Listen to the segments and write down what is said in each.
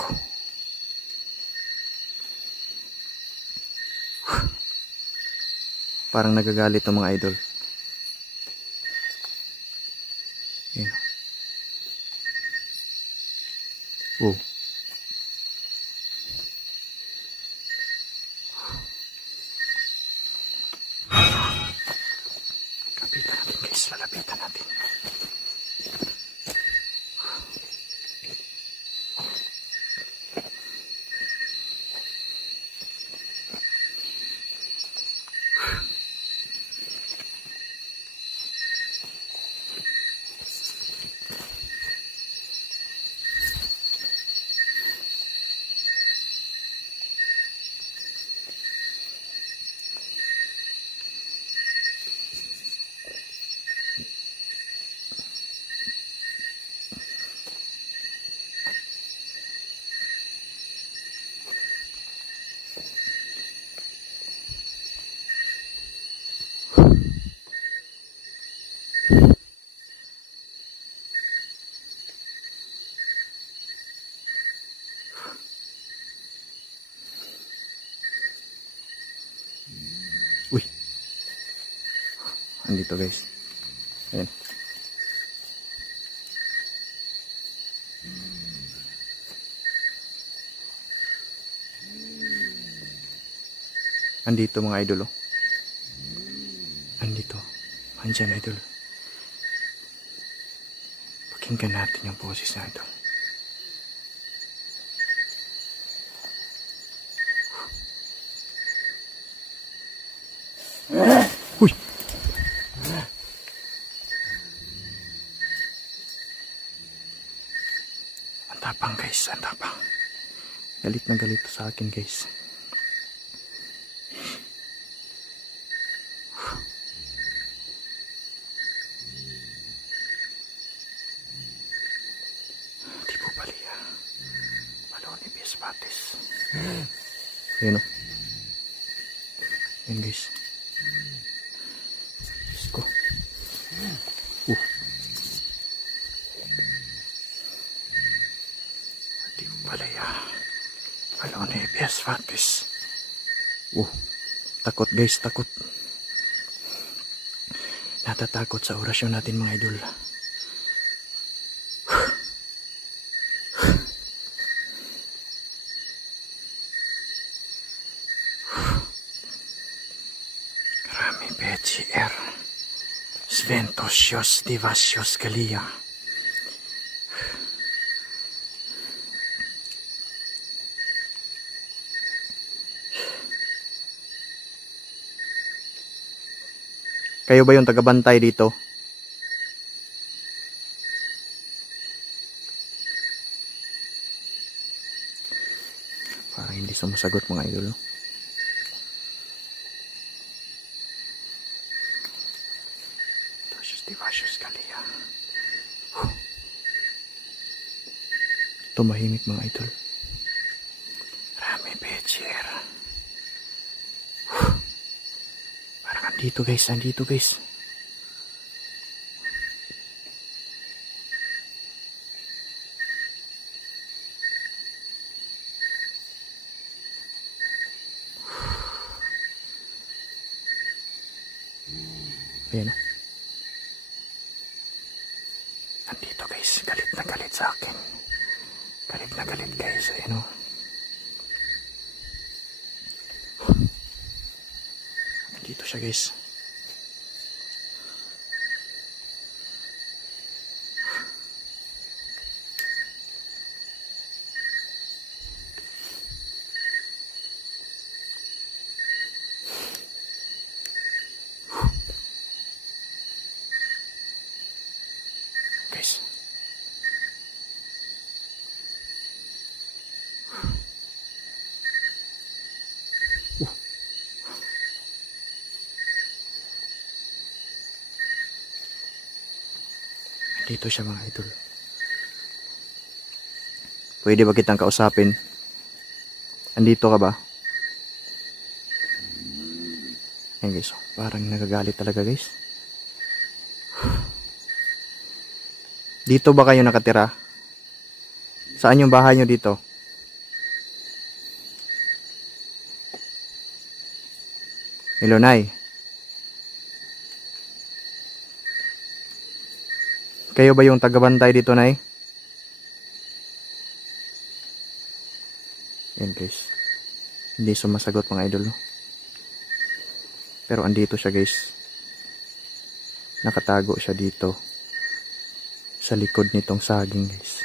ko. Parang nagagalit ang mga idol. Ayan. Oh. Lapitan natin guys, lalapitan natin. Uy. Andito guys. Ayan. Andito mga idol oh. Andito. Andyan idol. Pakinggan natin yung boses na idol. Uy! Ang tapang guys, ang tapang. Galit na galit sa akin guys. Tipo Balia. Baloni Pies Batis. Ayan o. Ayan guys. Let's go. Tipo Balia. Baloni Pies Batis. Takot guys, takot. Natatakot sa orasyon natin mga idol. Rami PCR Sventosios Divasios Galia. Kayo ba yung tagabantay dito? Parang hindi sumasagot mga idol. Tumahimik mga idol. Rami Becher. Parang andito guys, andito guys. Ayan o. Andito guys, galit na galit sa akin. Galit na galit guys, ayan o. Andito siya guys. Guys. Dito siya mga idol. Pwede ba kitang kausapin? Andito ka ba? Ayan guys, parang nagagalit talaga guys. Dito ba kayo nakatira? Saan yung bahay nyo dito? Hello, Nay. Kayo ba yung tagabantay dito, Nay? Yan guys. Hindi sumasagot mga idol. No? Pero andito siya guys. Nakatago siya dito. Sa likod nitong saging guys.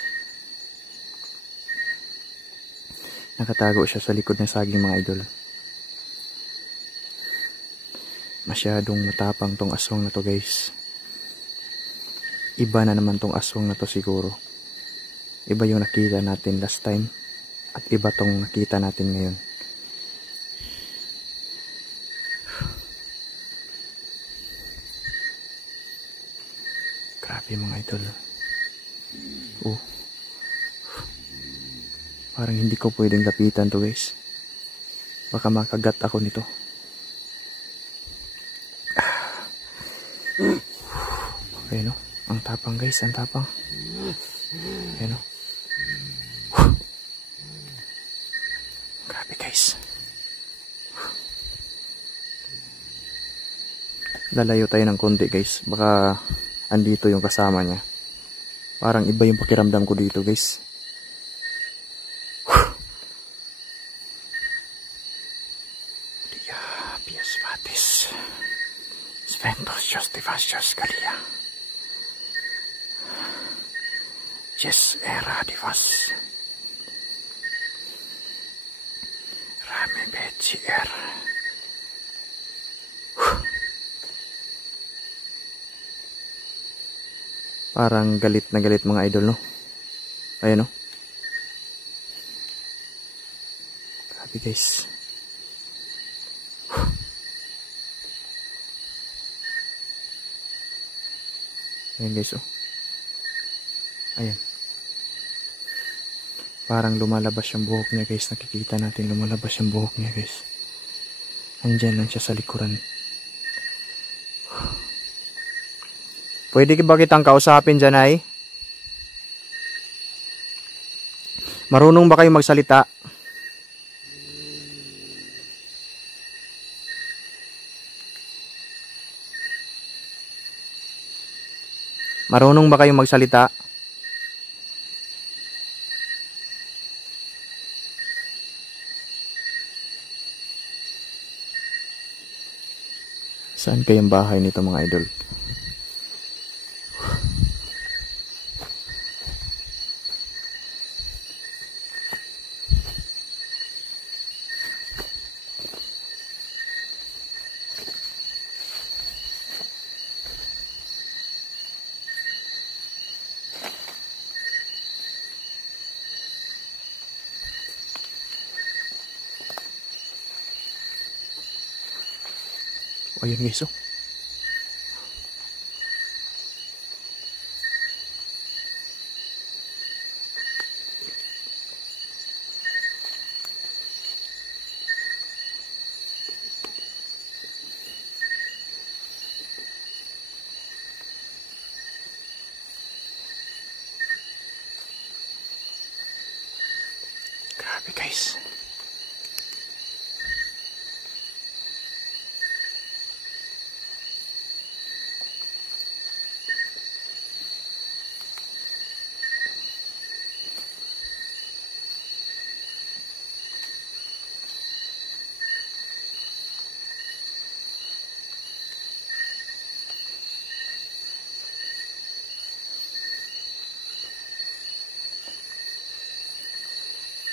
Nakatago siya sa likod ng saging mga idol. Masyadong matapang tong aswang na to guys. Iba na naman tong aswang na to siguro. Iba yung nakita natin last time. At iba tong nakita natin ngayon. Grabe mga idol. Oh. Parang hindi ko pwedeng lapitan to guys. Baka makagat ako nito. Ayun o. Ang tapang guys. Ang tapang. Ayun o. Grabe guys. Lalayo tayo ng konti guys. Baka andito yung kasama niya. Parang iba yung pakiramdam ko dito guys. Dia pies patis. Sventos justifasios galia. Yes era divas. Rame beci er. Parang galit na galit mga idol, no? Ayan, no? Grabe, guys. Ayan, guys, oh. Ayan. Parang lumalabas yung buhok niya, guys. Nakikita natin lumalabas yung buhok niya, guys. Andyan lang siya sa likuran. Pwede ba kitang kausapin dyan ay? Marunong ba kayo magsalita? Marunong ba kayo magsalita? Saan kayong bahay nito mga idol? Ayun guys, oh. Grabe guys.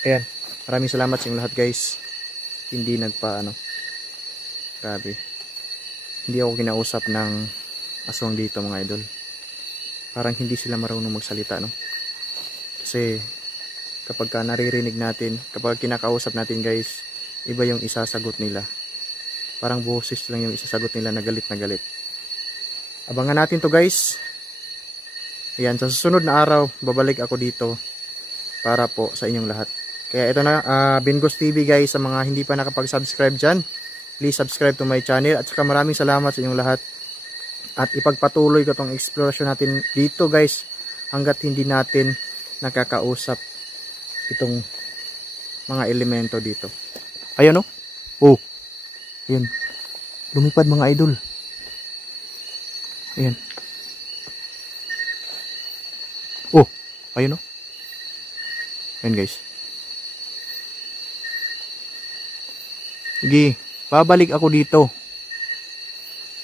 Ayan, maraming salamat sa inyong lahat guys. Hindi grabe. Hindi ako kinausap ng aswang dito mga idol. Parang hindi sila marunong magsalita, no? Kasi kapag naririnig natin, kapag kinakausap natin guys, iba yung isasagot nila. Parang boses lang yung isasagot nila na galit na galit. Abangan natin to guys. Ayan, sa susunod na araw, babalik ako dito para po sa inyong lahat. Kaya ito na, Bingos TV guys, sa mga hindi pa nakapag-subscribe dyan, please subscribe to my channel. At saka maraming salamat sa inyong lahat. At ipagpatuloy ko tong explorasyon natin dito guys, hanggat hindi natin nakakausap itong mga elemento dito. Ayun, oh. Oh. Ayun. Lumipad mga idol. Ayan. Oh, ayun oh. Ayan guys. Sige, babalik ako dito.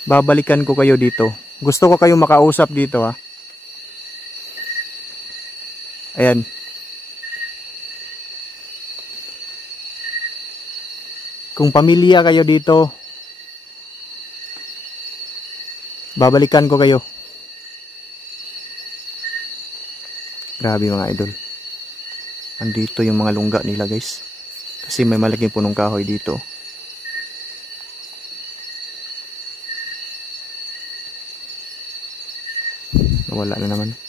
Babalikan ko kayo dito. Gusto ko kayong makausap dito ha. Ayan. Kung pamilya kayo dito, babalikan ko kayo. Grabe mga idol. Andito yung mga lungga nila guys. Kasi may malaking punong kahoy dito. Wala na naman.